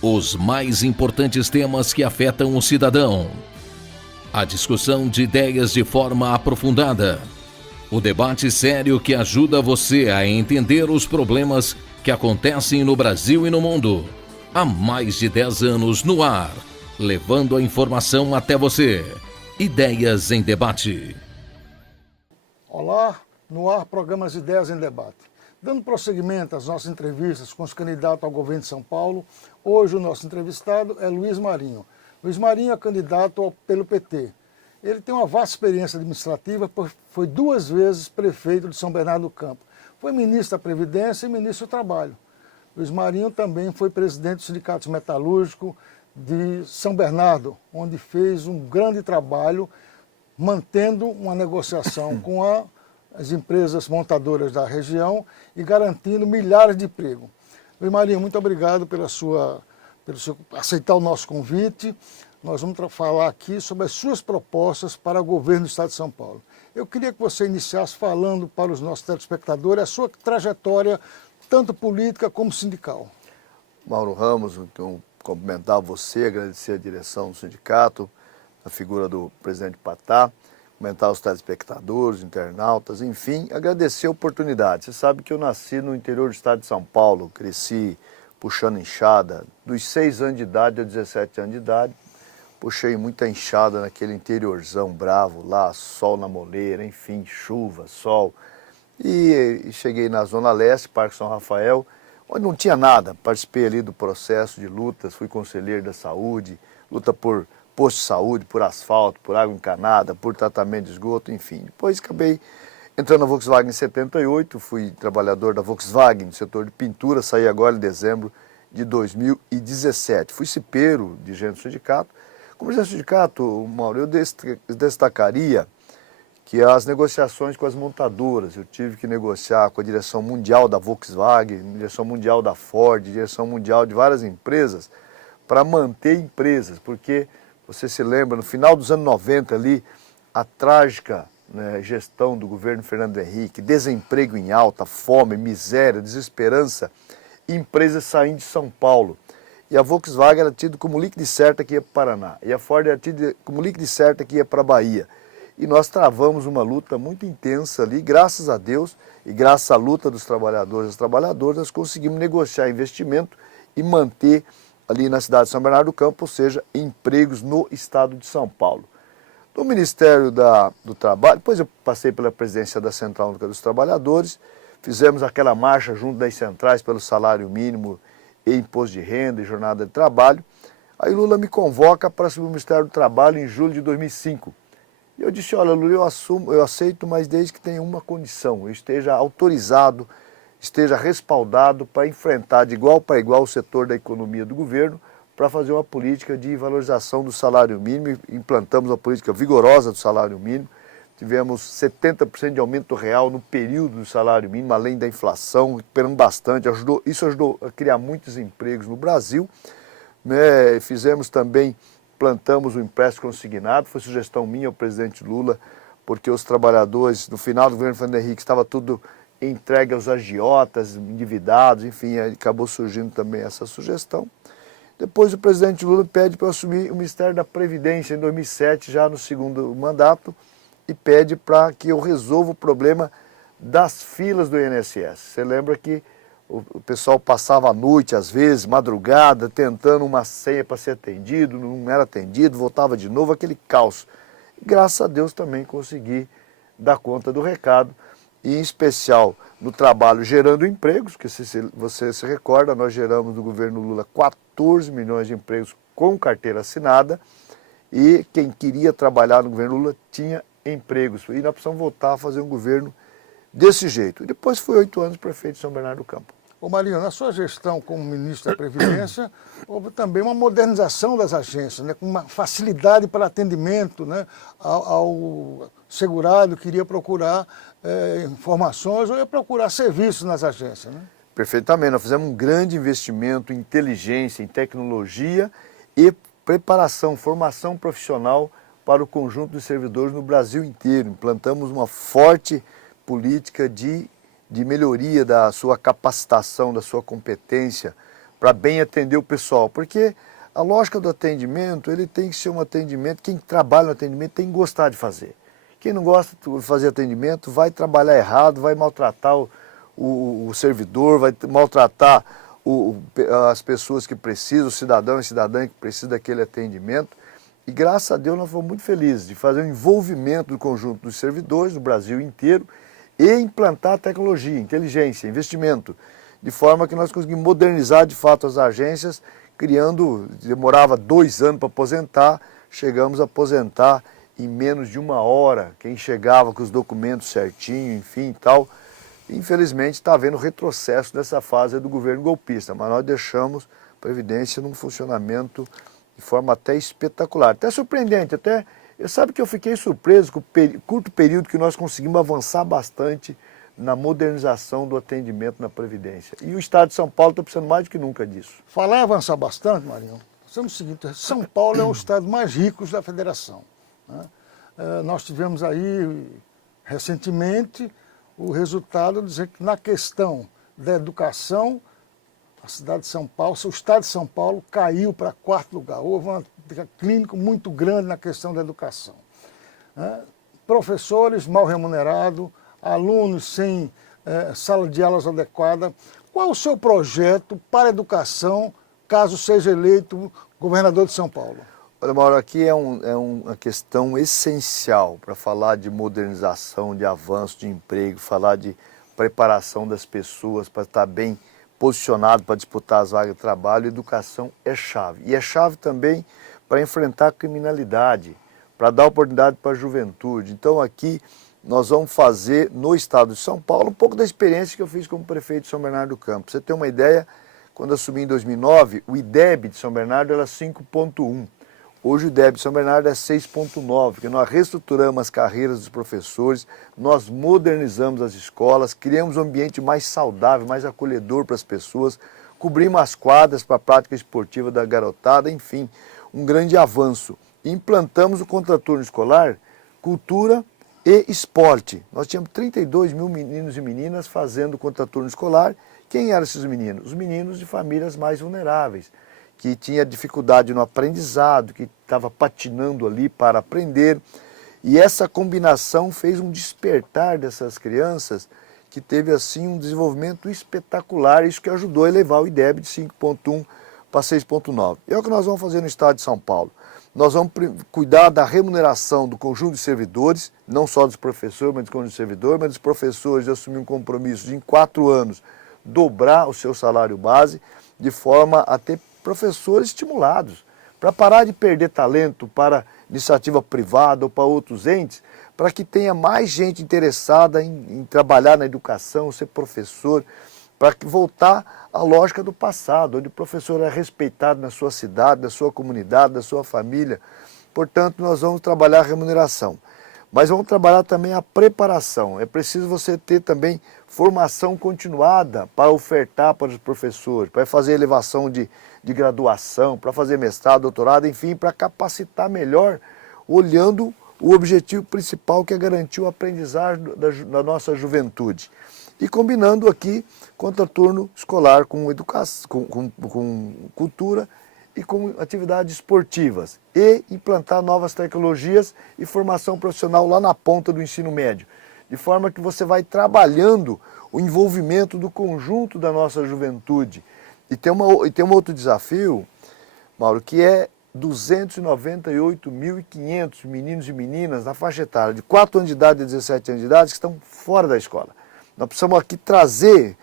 Os mais importantes temas que afetam o cidadão. A discussão de ideias de forma aprofundada. O debate sério que ajuda você a entender os problemas que acontecem no Brasil e no mundo. Há mais de 10 anos no ar, levando a informação até você. Ideias em Debate. Olá, no ar Programas Ideias em Debate. Dando prosseguimento às nossas entrevistas com os candidatos ao governo de São Paulo, hoje o nosso entrevistado é Luiz Marinho. Luiz Marinho é candidato pelo PT. Ele tem uma vasta experiência administrativa, foi 2 vezes prefeito de São Bernardo do Campo. Foi ministro da Previdência e ministro do Trabalho. Luiz Marinho também foi presidente do Sindicato Metalúrgico de São Bernardo, onde fez um grande trabalho mantendo uma negociação com as empresas montadoras da região e garantindo milhares de empregos. Luiz Marinho, muito obrigado pelo seu aceitar o nosso convite. Nós vamos falar aqui sobre as suas propostas para o governo do Estado de São Paulo. Eu queria que você iniciasse falando para os nossos telespectadores a sua trajetória, tanto política como sindical. Mauro Ramos, então, cumprimentar você, agradecer a direção do sindicato, a figura do presidente Patá, cumprimentar os telespectadores, internautas, enfim, agradecer a oportunidade. Você sabe que eu nasci no interior do estado de São Paulo, cresci puxando enxada, dos 6 anos de idade aos 17 anos de idade, puxei muita enxada naquele interiorzão bravo lá, sol na moleira, enfim, chuva, sol. E cheguei na Zona Leste, Parque São Rafael, onde não tinha nada. Participei ali do processo de lutas, fui conselheiro da saúde, luta por posto de saúde, por asfalto, por água encanada, por tratamento de esgoto, enfim. Depois acabei entrando na Volkswagen em 78, fui trabalhador da Volkswagen no setor de pintura, saí agora em dezembro de 2017. Fui cipeiro, dirigente do sindicato. Como dirigente do sindicato, Mauro, eu destacaria que as negociações com as montadoras, eu tive que negociar com a direção mundial da Volkswagen, direção mundial da Ford, direção mundial de várias empresas, para manter empresas, porque você se lembra, no final dos anos 90 ali, a trágica gestão do governo Fernando Henrique, desemprego em alta, fome, miséria, desesperança, empresas saindo de São Paulo. E a Volkswagen era tida como líquido certa que ia para o Paraná, e a Ford era tida como líquido certa que ia para a Bahia. E nós travamos uma luta muito intensa ali, graças a Deus, e graças à luta dos trabalhadores e das trabalhadoras, nós conseguimos negociar investimento e manter ali na cidade de São Bernardo do Campo, ou seja, empregos no estado de São Paulo. No Ministério do Trabalho, depois eu passei pela presidência da Central Única dos Trabalhadores, fizemos aquela marcha junto das centrais pelo salário mínimo e imposto de renda e jornada de trabalho. Aí Lula me convoca para assumir o Ministério do Trabalho em julho de 2005. E eu disse, olha, Lula, eu aceito, mas desde que tenha uma condição, eu esteja autorizado, esteja respaldado para enfrentar de igual para igual o setor da economia do governo, para fazer uma política de valorização do salário mínimo. Implantamos uma política vigorosa do salário mínimo, tivemos 70% de aumento real no período do salário mínimo, além da inflação, recuperando bastante, isso ajudou a criar muitos empregos no Brasil. Fizemos também, plantamos o empréstimo consignado, foi sugestão minha ao presidente Lula, porque os trabalhadores, no final do governo Fernando Henrique, estava tudo entregue aos agiotas, endividados, enfim, acabou surgindo também essa sugestão. Depois o presidente Lula pede para eu assumir o Ministério da Previdência em 2007, já no segundo mandato, e pede para que eu resolva o problema das filas do INSS. Você lembra que o pessoal passava a noite, às vezes, madrugada, tentando uma senha para ser atendido, não era atendido, voltava de novo, aquele caos. E, graças a Deus também consegui dar conta do recado, e em especial no trabalho gerando empregos, que se você se recorda, nós geramos no governo Lula 14 milhões de empregos com carteira assinada, e quem queria trabalhar no governo Lula tinha empregos. E nós precisamos voltar a fazer um governo desse jeito. E depois fui 8 anos prefeito de São Bernardo do Campo. Ô Marinho, na sua gestão como ministro da Previdência, houve também uma modernização das agências, né, com uma facilidade para atendimento, né, ao segurado que iria procurar informações ou ia procurar serviços nas agências. Né? Perfeitamente, nós fizemos um grande investimento em inteligência, em tecnologia e preparação, formação profissional para o conjunto dos servidores no Brasil inteiro. Implantamos uma forte política de melhoria da sua capacitação, da sua competência. para bem atender o pessoal, porque a lógica do atendimento, ele tem que ser um atendimento, quem trabalha no atendimento tem que gostar de fazer. Quem não gosta de fazer atendimento vai trabalhar errado, vai maltratar o servidor, vai maltratar as pessoas que precisam, o cidadão e cidadã que precisa daquele atendimento. E graças a Deus nós fomos muito felizes de fazer um envolvimento do conjunto dos servidores no Brasil inteiro e implantar tecnologia, inteligência, investimento, de forma que nós conseguimos modernizar de fato as agências, demorava 2 anos para aposentar, chegamos a aposentar em menos de 1 hora, quem chegava com os documentos certinho, enfim e tal. Infelizmente está havendo retrocesso nessa fase do governo golpista, mas nós deixamos a Previdência num funcionamento de forma até espetacular, até surpreendente, sabe que eu fiquei surpreso com o curto período que nós conseguimos avançar bastante na modernização do atendimento na Previdência. E o Estado de São Paulo está precisando mais do que nunca disso. Falar em avançar bastante, Marinho, sendo o seguinte, São Paulo é o estado mais rico da federação, né? Nós tivemos aí, recentemente, o resultado de dizer que na questão da educação, a cidade de São Paulo, o estado de São Paulo caiu para 4º lugar. Houve um clínico muito grande na questão da educação, né? Professores mal remunerados, alunos sem sala de aulas adequada. Qual o seu projeto para a educação, caso seja eleito governador de São Paulo? Olha, Mauro, aqui é uma questão essencial para falar de modernização, de avanço, de emprego, falar de preparação das pessoas para estar bem posicionado para disputar as vagas de trabalho. Educação é chave. E é chave também para enfrentar a criminalidade, para dar oportunidade para a juventude. Então aqui nós vamos fazer no estado de São Paulo um pouco da experiência que eu fiz como prefeito de São Bernardo do Campo. Pra você ter uma ideia, quando eu assumi em 2009, o IDEB de São Bernardo era 5,1. Hoje o IDEB de São Bernardo é 6,9, porque nós reestruturamos as carreiras dos professores, nós modernizamos as escolas, criamos um ambiente mais saudável, mais acolhedor para as pessoas, cobrimos as quadras para a prática esportiva da garotada, enfim, um grande avanço. Implantamos o contraturno escolar, cultura e esporte. Nós tínhamos 32 mil meninos e meninas fazendo contraturno escolar. Quem eram esses meninos? Os meninos de famílias mais vulneráveis, que tinha dificuldade no aprendizado, que estava patinando ali para aprender. E essa combinação fez um despertar dessas crianças que teve assim um desenvolvimento espetacular, isso que ajudou a elevar o IDEB de 5,1 para 6,9. É o que nós vamos fazer no estado de São Paulo. Nós vamos cuidar da remuneração do conjunto de servidores, não só dos professores, mas do conjunto de servidores, mas dos professores assumir um compromisso de em 4 anos dobrar o seu salário base, de forma a ter professores estimulados, para parar de perder talento para iniciativa privada ou para outros entes, para que tenha mais gente interessada em trabalhar na educação, ser professor, para voltar à lógica do passado, onde o professor é respeitado na sua cidade, na sua comunidade, na sua família. Portanto, nós vamos trabalhar a remuneração. Mas vamos trabalhar também a preparação. É preciso você ter também formação continuada para ofertar para os professores, para fazer elevação de graduação, para fazer mestrado, doutorado, enfim, para capacitar melhor, olhando o objetivo principal, que é garantir o aprendizagem da nossa juventude. E combinando aqui contraturno escolar com educação, com cultura e com atividades esportivas. E implantar novas tecnologias e formação profissional lá na ponta do ensino médio. De forma que você vai trabalhando o envolvimento do conjunto da nossa juventude. E tem um outro desafio, Mauro, que é 298.500 meninos e meninas na faixa etária de 4 anos de idade e 17 anos de idade que estão fora da escola. Nós precisamos aqui trazer,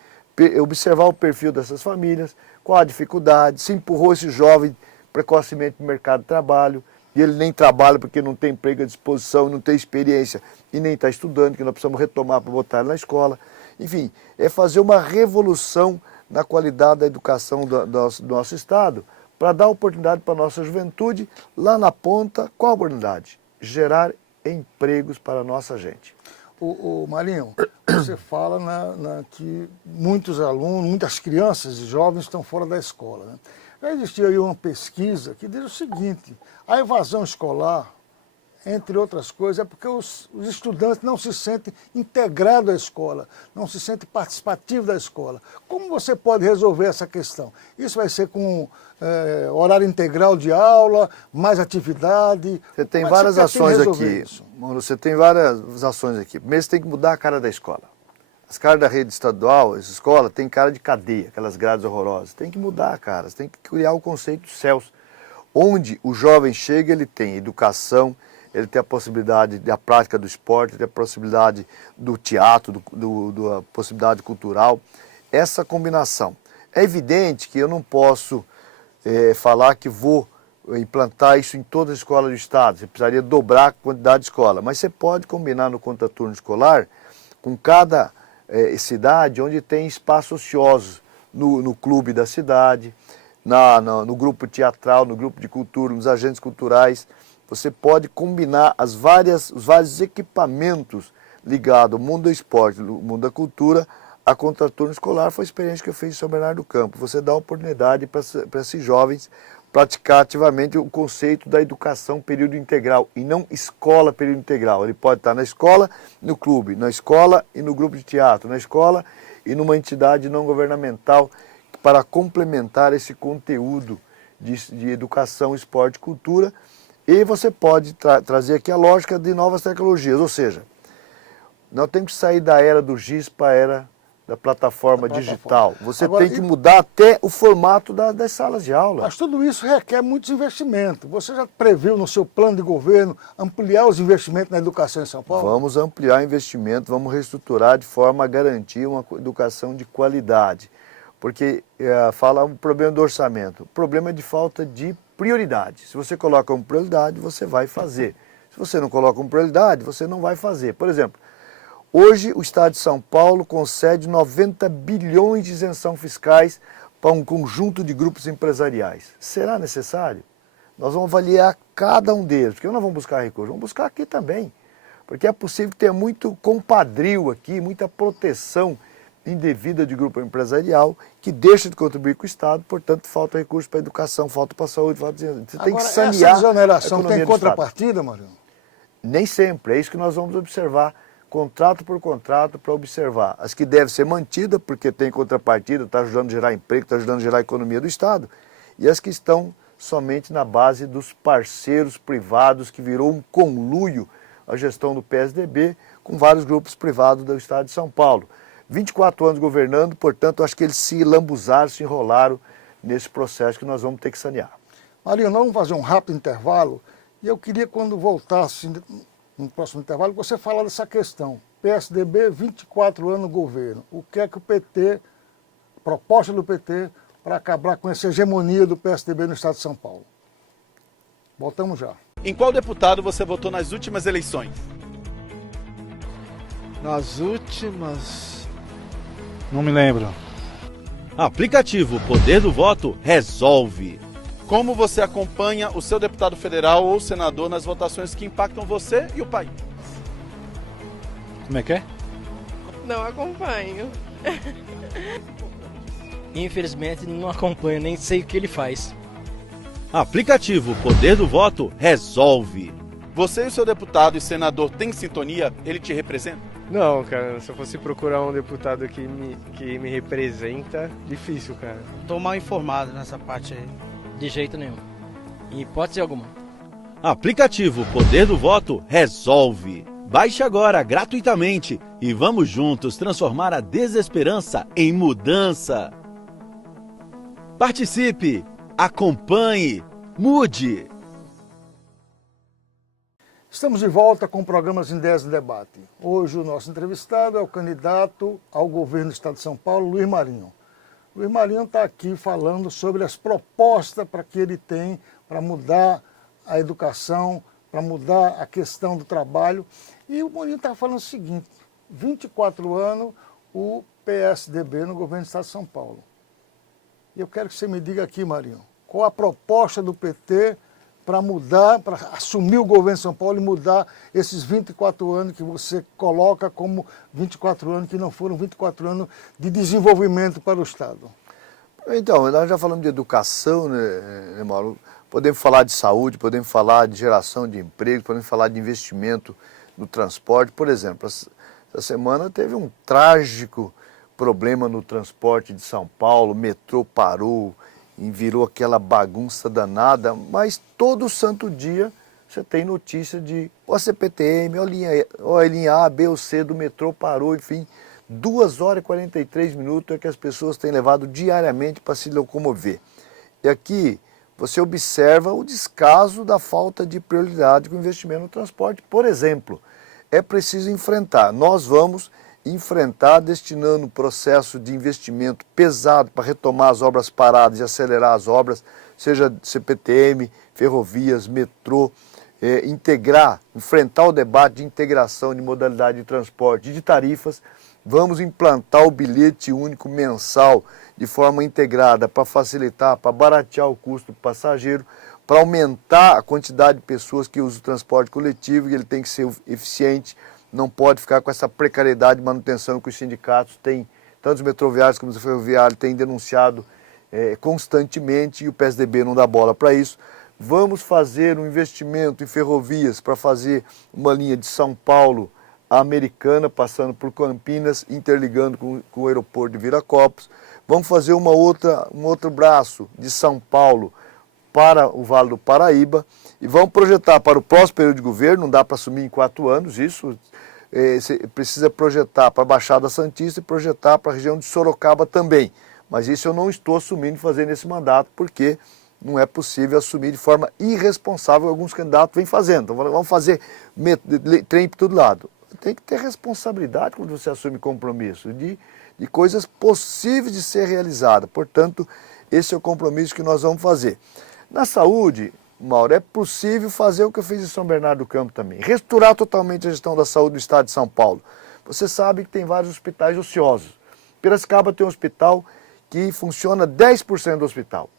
observar o perfil dessas famílias, qual a dificuldade, se empurrou esse jovem precocemente no mercado de trabalho, e ele nem trabalha porque não tem emprego à disposição, não tem experiência e nem está estudando, que nós precisamos retomar para botar ele na escola. Enfim, é fazer uma revolução na qualidade da educação do nosso Estado, para dar oportunidade para a nossa juventude, lá na ponta. Qual a oportunidade? Gerar empregos para a nossa gente. Marinho, você fala que muitos alunos, muitas crianças e jovens estão fora da escola, né? Já existiu aí uma pesquisa que diz o seguinte: a evasão escolar entre outras coisas, é porque os estudantes não se sentem integrados à escola, não se sentem participativos da escola. Como você pode resolver essa questão? Isso vai ser com horário integral de aula, mais atividade? Você tem Como várias você pretende ações resolver aqui. isso? Mano, você tem várias ações aqui. Primeiro você tem que mudar a cara da escola. As caras da rede estadual, essa escola, tem cara de cadeia, aquelas grades horrorosas. Tem que mudar, cara. Você tem que criar o conceito de céus. Onde o jovem chega, ele tem educação, ele tem a possibilidade da prática do esporte, tem a possibilidade do teatro, da possibilidade cultural. Essa combinação. É evidente que eu não posso falar que vou implantar isso em todas as escolas do estado. Você precisaria dobrar a quantidade de escola. Mas você pode combinar no contraturno escolar com cada cidade onde tem espaço ocioso, no clube da cidade, no grupo teatral, no grupo de cultura, nos agentes culturais. Você pode combinar os vários equipamentos ligados ao mundo do esporte, ao mundo da cultura, a contraturno escolar. Foi a experiência que eu fiz em São Bernardo do Campo. Você dá oportunidade para esses jovens praticar ativamente o conceito da educação período integral e não escola período integral. Ele pode estar na escola, no clube, na escola e no grupo de teatro, na escola e numa entidade não governamental para complementar esse conteúdo de educação, esporte e cultura. E você pode trazer aqui a lógica de novas tecnologias, ou seja, nós temos que sair da era do GIS para a era da plataforma digital. Você Agora, tem que mudar até o formato das salas de aula. Mas tudo isso requer muitos investimentos. Você já previu no seu plano de governo ampliar os investimentos na educação em São Paulo? Vamos ampliar investimento, vamos reestruturar de forma a garantir uma educação de qualidade. Porque fala um problema do orçamento. O problema é de falta de prioridade. Se você coloca uma prioridade, você vai fazer. Se você não coloca uma prioridade, você não vai fazer. Por exemplo, hoje o Estado de São Paulo concede 90 bilhões de isenção fiscais para um conjunto de grupos empresariais. Será necessário? Nós vamos avaliar cada um deles, porque nós vamos buscar recursos, vamos buscar aqui também. Porque é possível que tenha muito compadrio aqui, muita proteção indevida de grupo empresarial, que deixa de contribuir com o Estado, portanto falta recurso para a educação, falta para a saúde, você tem que sanear essa desoneração a economia tem do Estado. contrapartida, Mariano? Nem sempre, é isso que nós vamos observar, contrato por contrato, para observar. As que devem ser mantidas, porque tem contrapartida, está ajudando a gerar emprego, está ajudando a gerar a economia do Estado, e as que estão somente na base dos parceiros privados, que virou um conluio a gestão do PSDB com vários grupos privados do Estado de São Paulo. 24 anos governando, portanto, acho que eles se lambuzaram, se enrolaram nesse processo que nós vamos ter que sanear. Mariano, nós vamos fazer um rápido intervalo e eu queria, quando voltasse no próximo intervalo, que você falasse dessa questão. PSDB, 24 anos no governo. O que é que o PT, proposta do PT, para acabar com essa hegemonia do PSDB no Estado de São Paulo? Voltamos já. Em qual deputado você votou nas últimas eleições? Nas últimas... Não me lembro. Aplicativo Poder do Voto resolve. Como você acompanha o seu deputado federal ou senador nas votações que impactam você e o país? Como é que é? Não acompanho. Infelizmente não acompanho, nem sei o que ele faz. Aplicativo Poder do Voto resolve. Você e o seu deputado e senador têm sintonia? Ele te representa? Não, cara, se eu fosse procurar um deputado que me representa, difícil, cara. Tô mal informado nessa parte aí. De jeito nenhum. Em hipótese alguma. Aplicativo Poder do Voto resolve. Baixe agora gratuitamente e vamos juntos transformar a desesperança em mudança. Participe, acompanhe, mude. Estamos de volta com programas em 10 em debate. Hoje o nosso entrevistado é o candidato ao governo do Estado de São Paulo, Luiz Marinho. Luiz Marinho está aqui falando sobre as propostas para que ele tem para mudar a educação, para mudar a questão do trabalho. E o Marinho está falando o seguinte, 24 anos o PSDB no governo do Estado de São Paulo. E eu quero que você me diga aqui, Marinho, qual a proposta do PT para mudar, para assumir o governo de São Paulo e mudar esses 24 anos que você coloca como 24 anos que não foram 24 anos de desenvolvimento para o Estado? Então, nós já falamos de educação, né, Mauro? Podemos falar de saúde, podemos falar de geração de emprego, podemos falar de investimento no transporte. Por exemplo, essa semana teve um trágico problema no transporte de São Paulo, o metrô parou e virou aquela bagunça danada, mas todo santo dia você tem notícia de ou a CPTM, ou a linha A, B ou C do metrô parou, enfim, 2 horas e 43 minutos é que as pessoas têm levado diariamente para se locomover. E aqui você observa o descaso da falta de prioridade com o investimento no transporte. Por exemplo, é preciso enfrentar, nós vamos enfrentar destinando o processo de investimento pesado para retomar as obras paradas e acelerar as obras, seja CPTM, ferrovias, metrô, enfrentar o debate de integração de modalidade de transporte e de tarifas. Vamos implantar o bilhete único mensal de forma integrada para facilitar, para baratear o custo do passageiro, para aumentar a quantidade de pessoas que usam o transporte coletivo, e ele tem que ser eficiente, não pode ficar com essa precariedade de manutenção que os sindicatos têm, tanto os metroviários como os ferroviários, têm denunciado constantemente, e o PSDB não dá bola para isso. Vamos fazer um investimento em ferrovias para fazer uma linha de São Paulo a Americana, passando por Campinas, interligando com o aeroporto de Viracopos. Vamos fazer um outro braço de São Paulo para o Vale do Paraíba e vamos projetar para o próximo período de governo, não dá para assumir em 4 anos isso, você precisa projetar para a Baixada Santista e projetar para a região de Sorocaba também. Mas isso eu não estou assumindo fazer nesse mandato, porque não é possível assumir de forma irresponsável, alguns candidatos vêm fazendo. Então vamos fazer trem para todo lado. Tem que ter responsabilidade quando você assume compromisso de coisas possíveis de ser realizadas. Portanto, esse é o compromisso que nós vamos fazer. Na saúde, Mauro, é possível fazer o que eu fiz em São Bernardo do Campo também. Restaurar totalmente a gestão da saúde do estado de São Paulo. Você sabe que tem vários hospitais ociosos. Piracicaba tem um hospital que funciona 10% do hospital.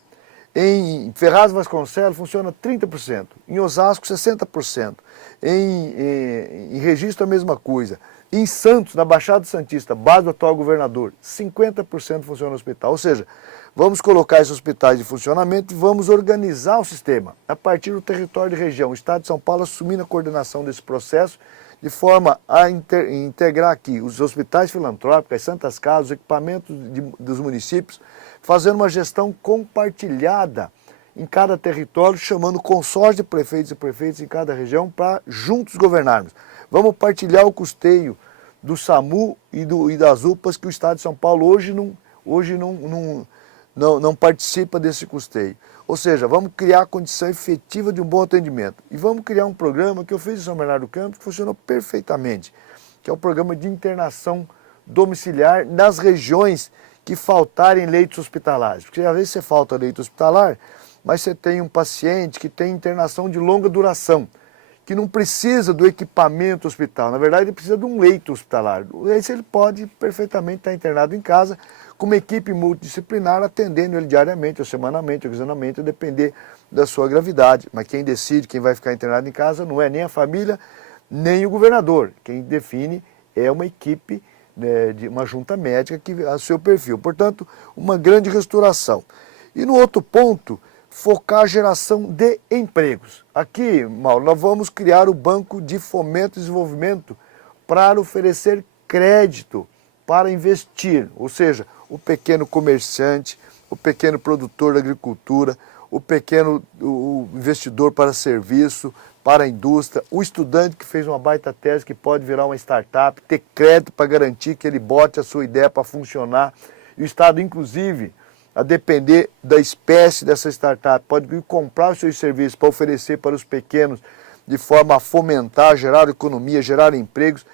Em Ferraz Vasconcelos funciona 30%, em Osasco 60%, em Registro a mesma coisa. Em Santos, na Baixada Santista, base do atual governador, 50% funciona no hospital. Ou seja, vamos colocar esses hospitais em funcionamento e vamos organizar o sistema a partir do território de região. O Estado de São Paulo assumindo a coordenação desse processo de forma a integrar aqui os hospitais filantrópicos, as santas casas, os equipamentos dos municípios, fazendo uma gestão compartilhada em cada território, chamando consórcio de prefeitos e prefeitos em cada região para juntos governarmos. Vamos partilhar o custeio do SAMU e das UPAs, que o Estado de São Paulo hoje não participa desse custeio. Ou seja, vamos criar a condição efetiva de um bom atendimento. E vamos criar um programa que eu fiz em São Bernardo do Campo, que funcionou perfeitamente, que é o programa de internação domiciliar nas regiões que faltarem leitos hospitalares. Porque às vezes você falta leito hospitalar, mas você tem um paciente que tem internação de longa duração, que não precisa do equipamento hospital. Na verdade, ele precisa de um leito hospitalar. Esse ele pode perfeitamente estar internado em casa, com uma equipe multidisciplinar atendendo ele diariamente, ou semanalmente, ocasionalmente, a depender da sua gravidade. Mas quem decide quem vai ficar internado em casa não é nem a família, nem o governador. Quem define é uma equipe, de uma junta médica que a seu perfil. Portanto, uma grande restauração. E no outro ponto, focar a geração de empregos. Aqui, Mauro, nós vamos criar o Banco de Fomento e Desenvolvimento para oferecer crédito para investir, ou seja, o pequeno comerciante, o pequeno produtor da agricultura, o investidor para serviço, para a indústria, o estudante que fez uma baita tese que pode virar uma startup, ter crédito para garantir que ele bote a sua ideia para funcionar. E o Estado, inclusive, a depender da espécie dessa startup, pode comprar os seus serviços para oferecer para os pequenos, de forma a fomentar, gerar economia, gerar empregos.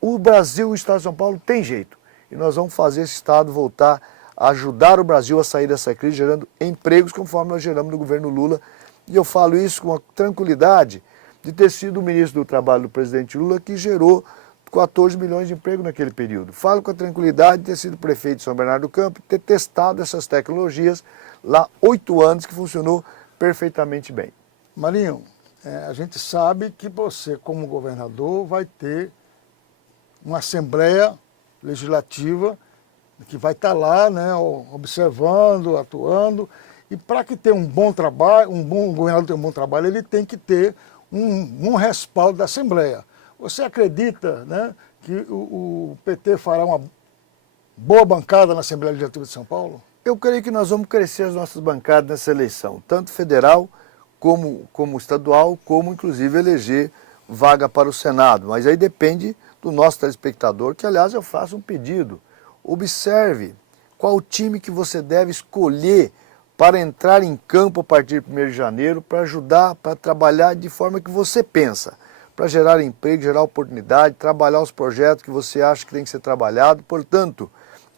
O Brasil, o Estado de São Paulo, tem jeito. E nós vamos fazer esse Estado voltar a ajudar o Brasil a sair dessa crise, gerando empregos, conforme nós geramos no governo Lula. E eu falo isso com a tranquilidade de ter sido o ministro do Trabalho do presidente Lula que gerou 14 milhões de empregos naquele período. Falo com a tranquilidade de ter sido prefeito de São Bernardo do Campo, ter testado essas tecnologias lá 8 anos, que funcionou perfeitamente bem. Marinho, a gente sabe que você, como governador, vai ter uma Assembleia Legislativa que vai estar lá, né, observando, atuando, E para que tenha um bom trabalho, um governador tenha um bom trabalho, ele tem que ter um respaldo da Assembleia. Você acredita, né, que o PT fará uma boa bancada na Assembleia Legislativa de São Paulo? Eu creio que nós vamos crescer as nossas bancadas nessa eleição, tanto federal como estadual, como inclusive eleger vaga para o Senado. Mas aí depende do nosso telespectador, que aliás eu faço um pedido. Observe qual time que você deve escolher para entrar em campo a partir de 1º de janeiro, para ajudar, para trabalhar de forma que você pensa, para gerar emprego, gerar oportunidade, trabalhar os projetos que você acha que tem que ser trabalhado. Portanto,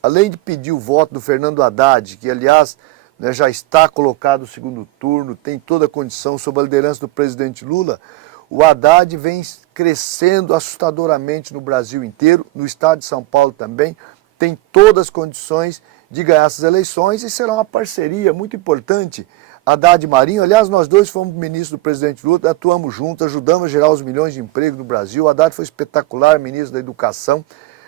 além de pedir o voto do Fernando Haddad, que aliás, né, já está colocado no segundo turno, tem toda a condição sob a liderança do presidente Lula, o Haddad vem crescendo assustadoramente no Brasil inteiro, no estado de São Paulo também, tem todas as condições de ganhar essas eleições e será uma parceria muito importante. Haddad e Marinho, aliás, nós dois fomos ministros do presidente Lula, atuamos juntos, ajudamos a gerar os milhões de empregos no Brasil. O Haddad foi espetacular, ministro da Educação,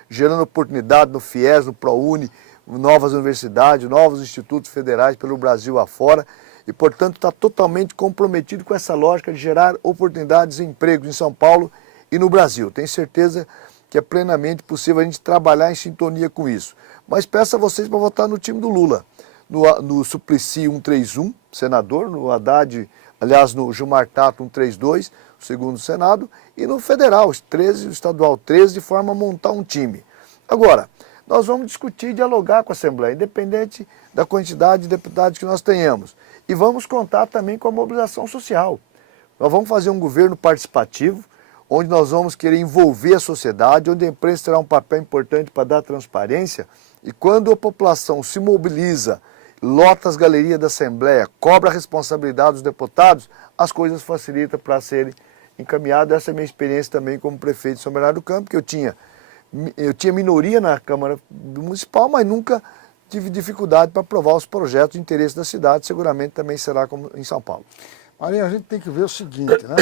gerando oportunidade no FIES, no ProUni, novas universidades, novos institutos federais pelo Brasil afora. E, portanto, está totalmente comprometido com essa lógica de gerar oportunidades e empregos em São Paulo e no Brasil. Tenho certeza que é plenamente possível a gente trabalhar em sintonia com isso. Mas peço a vocês para votar no time do Lula. No Suplicy 131, senador, no Haddad, aliás, no Gilmar Tato 132, o segundo Senado, e no federal, os 13, o estadual 13, de forma a montar um time. Agora, nós vamos discutir e dialogar com a Assembleia, independente da quantidade de deputados que nós tenhamos. E vamos contar também com a mobilização social. Nós vamos fazer um governo participativo, onde nós vamos querer envolver a sociedade, onde a imprensa terá um papel importante para dar transparência. E quando a população se mobiliza, lota as galerias da Assembleia, cobra a responsabilidade dos deputados, as coisas facilitam para serem encaminhadas. Essa é a minha experiência também como prefeito de São Bernardo do Campo, que eu tinha minoria na Câmara Municipal, mas nunca tive dificuldade para aprovar os projetos de interesse da cidade, seguramente também será como em São Paulo. Marinho, a gente tem que ver o seguinte, né?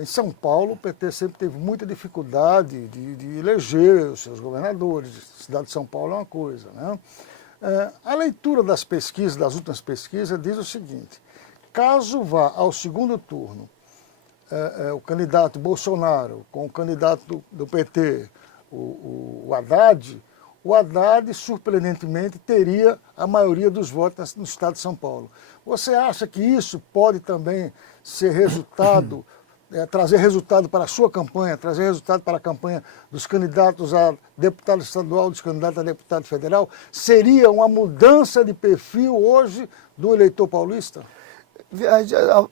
Em São Paulo, o PT sempre teve muita dificuldade de eleger os seus governadores. A cidade de São Paulo é uma coisa, né? A leitura das pesquisas, das últimas pesquisas, diz o seguinte: caso vá ao segundo turno o candidato Bolsonaro com o candidato do PT, o Haddad, o Haddad, surpreendentemente, teria a maioria dos votos no estado de São Paulo. Você acha que isso pode também ser resultado, trazer resultado para a sua campanha, trazer resultado para a campanha dos candidatos a deputado estadual, dos candidatos a deputado federal? Seria uma mudança de perfil hoje do eleitor paulista?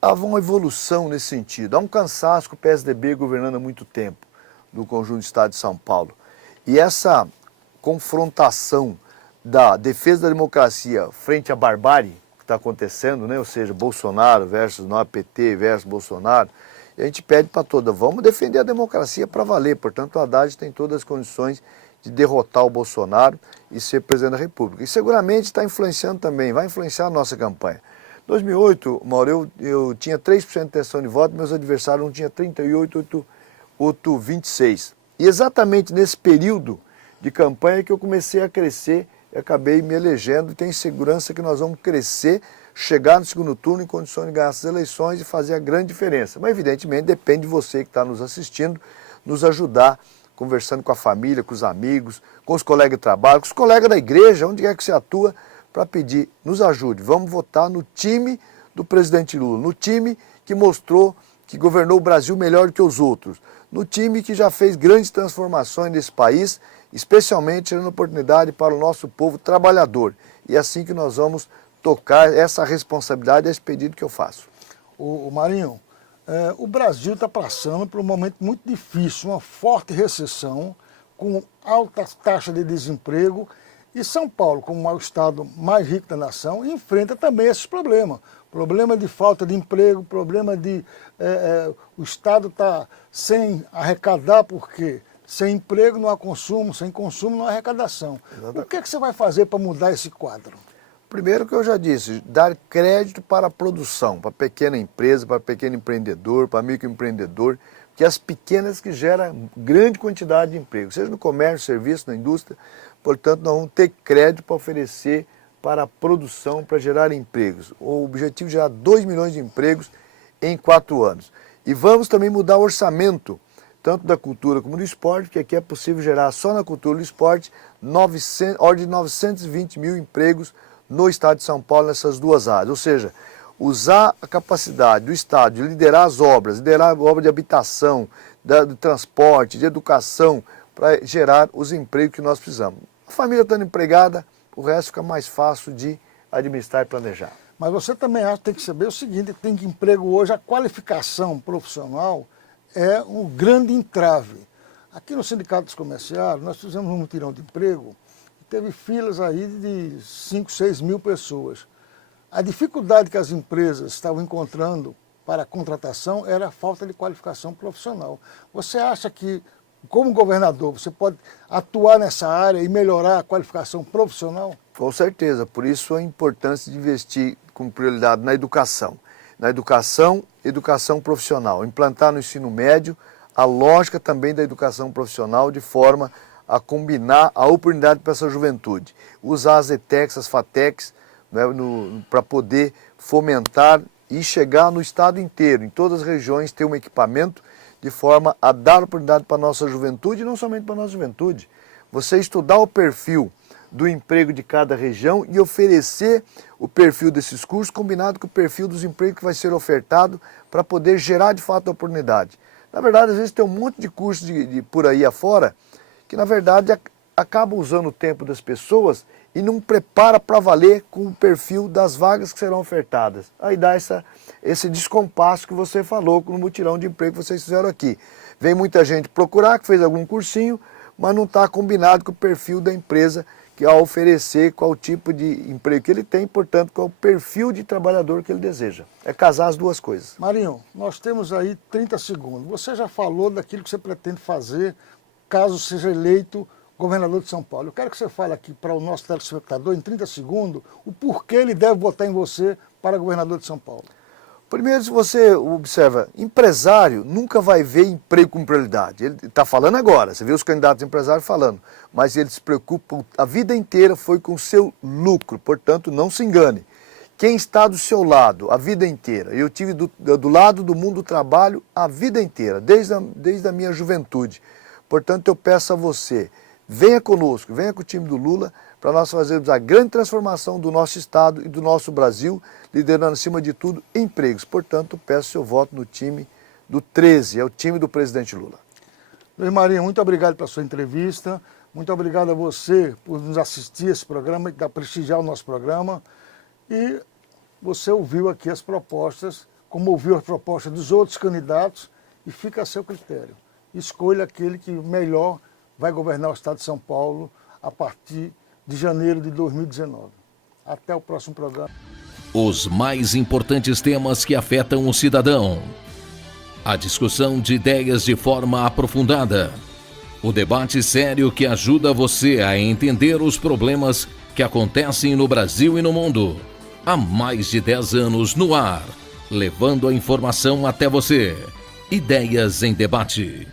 Há uma evolução nesse sentido. Há um cansaço com o PSDB governando há muito tempo no conjunto do estado de São Paulo. E essa confrontação da defesa da democracia frente à barbárie que está acontecendo, né? Ou seja, Bolsonaro versus nós, PT versus Bolsonaro, e a gente pede para toda, vamos defender a democracia para valer. Portanto, o Haddad tem todas as condições de derrotar o Bolsonaro e ser presidente da República. E seguramente está influenciando também, vai influenciar a nossa campanha. Em 2008, Mauro, eu tinha 3% de intenção de voto, meus adversários não tinham 38, outro 26%. E exatamente nesse período de campanha que eu comecei a crescer e acabei me elegendo, e tenho segurança que nós vamos crescer, chegar no segundo turno em condições de ganhar essas eleições e fazer a grande diferença. Mas evidentemente depende de você que está nos assistindo, nos ajudar, conversando com a família, com os amigos, com os colegas de trabalho, com os colegas da igreja, onde quer que você atua, para pedir, nos ajude, vamos votar no time do presidente Lula, no time que mostrou que governou o Brasil melhor do que os outros, no time que já fez grandes transformações nesse país, especialmente dando oportunidade para o nosso povo trabalhador. E é assim que nós vamos tocar essa responsabilidade, esse pedido que eu faço. O Marinho, o Brasil está passando por um momento muito difícil, uma forte recessão, com alta taxa de desemprego, e São Paulo, como é o estado mais rico da nação, enfrenta também esses problemas. Problema de falta de emprego, problema de o estado está sem arrecadar, porque sem emprego não há consumo, sem consumo não há arrecadação. O que você vai fazer para mudar esse quadro? Primeiro, que eu já disse, dar crédito para a produção, para a pequena empresa, para o pequeno empreendedor, para o microempreendedor, que as pequenas que geram grande quantidade de emprego, seja no comércio, serviço, na indústria. Portanto, nós vamos ter crédito para oferecer para a produção, para gerar empregos. O objetivo é gerar 2 milhões de empregos em 4 anos. E vamos também mudar o orçamento, tanto da cultura como do esporte, porque aqui é possível gerar só na cultura e no esporte ordem de 920 mil empregos no estado de São Paulo nessas duas áreas. Ou seja, usar a capacidade do estado de liderar as obras, liderar a obra de habitação, de transporte, de educação, para gerar os empregos que nós precisamos. A família estando empregada, o resto fica mais fácil de administrar e planejar. Mas você também tem que saber o seguinte, tem que emprego hoje, a qualificação profissional é um grande entrave. Aqui no Sindicato dos Comerciários, nós fizemos um mutirão de emprego e teve filas aí de 5, 6 mil pessoas. A dificuldade que as empresas estavam encontrando para a contratação era a falta de qualificação profissional. Você acha que, como governador, você pode atuar nessa área e melhorar a qualificação profissional? Com certeza, por isso a importância de investir com prioridade na educação. Na educação profissional. Implantar no ensino médio a lógica também da educação profissional de forma a combinar a oportunidade para essa juventude. Usar as ETECs, as FATECs, né, para poder fomentar e chegar no estado inteiro, em todas as regiões, ter um equipamento de forma a dar oportunidade para a nossa juventude e não somente para a nossa juventude. Você estudar o perfil do emprego de cada região e oferecer o perfil desses cursos combinado com o perfil dos empregos que vai ser ofertado para poder gerar de fato a oportunidade. Na verdade, às vezes tem um monte de cursos por aí afora que na verdade acaba usando o tempo das pessoas e não prepara para valer com o perfil das vagas que serão ofertadas. Aí dá esse descompasso que você falou no mutirão de emprego que vocês fizeram aqui. Vem muita gente procurar, que fez algum cursinho, mas não está combinado com o perfil da empresa que ao oferecer qual tipo de emprego que ele tem, portanto, qual o perfil de trabalhador que ele deseja. É casar as duas coisas. Marinho, nós temos aí 30 segundos. Você já falou daquilo que você pretende fazer caso seja eleito governador de São Paulo. Eu quero que você fale aqui para o nosso telespectador, em 30 segundos, o porquê ele deve votar em você para governador de São Paulo. Primeiro, se você observa, empresário nunca vai ver emprego com prioridade. Ele está falando agora, você vê os candidatos empresários falando, mas ele se preocupa, a vida inteira foi com o seu lucro, portanto, não se engane. Quem está do seu lado a vida inteira, eu tive do lado do mundo do trabalho a vida inteira, desde a minha juventude. Portanto, eu peço a você, venha conosco, venha com o time do Lula, para nós fazermos a grande transformação do nosso Estado e do nosso Brasil, liderando, acima de tudo, empregos. Portanto, peço seu voto no time do 13, é o time do presidente Lula. Luiz Marinho, muito obrigado pela sua entrevista, muito obrigado a você por nos assistir a esse programa e prestigiar o nosso programa. E você ouviu aqui as propostas, como ouviu as propostas dos outros candidatos, e fica a seu critério. Escolha aquele que melhor vai governar o Estado de São Paulo a partir de janeiro de 2019. Até o próximo programa. Os mais importantes temas que afetam o cidadão. A discussão de ideias de forma aprofundada. O debate sério que ajuda você a entender os problemas que acontecem no Brasil e no mundo. Há mais de 10 anos no ar, levando a informação até você. Ideias em Debate.